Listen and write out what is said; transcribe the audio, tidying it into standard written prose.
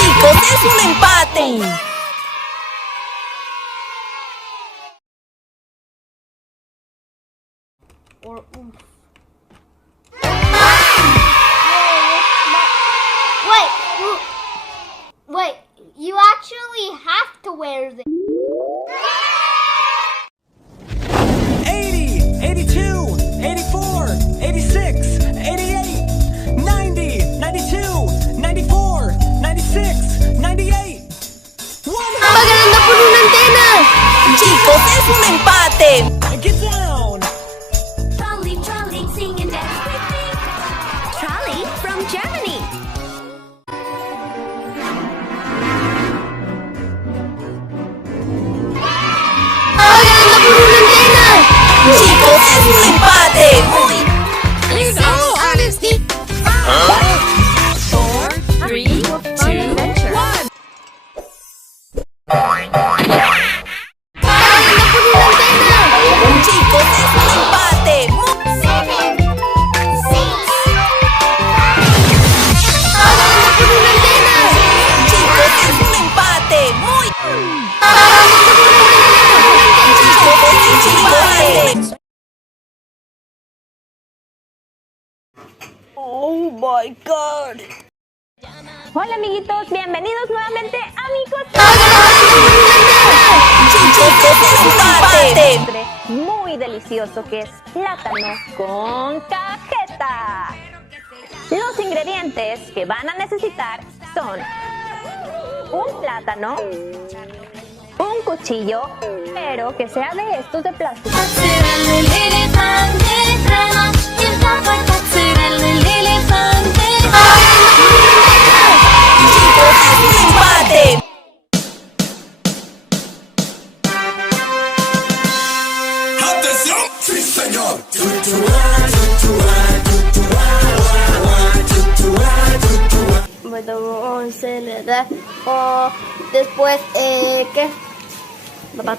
Chicos, es un empate. Wait, you actually have to wear this. 80, 82, 84, 86, 88, 90, 92, 94, 96, 98. ¡Va ganando por una antena! Chicos, es un empate. Get down. Trolley, trolley, sing and dance with me. Trolley from Germany. ¡Va ganando por una antena! Chicos, es un empate. Listen, honesty. 5, 4, 3, 2, 1. Chicos, es un empate. 7, 6. Chicos, es un empate. Oh my God. Hola amiguitos, bienvenidos nuevamente a mi Chicos, es un empate. postre muy delicioso que es plátano con cajeta. Los ingredientes que van a necesitar son un plátano, un cuchillo, pero que sea de estos de plástico. Chicos, es un empate. ¡Atención! ¡Sí, señor! Bueno, vamos a ¿verdad? O después, ¿qué? Papá.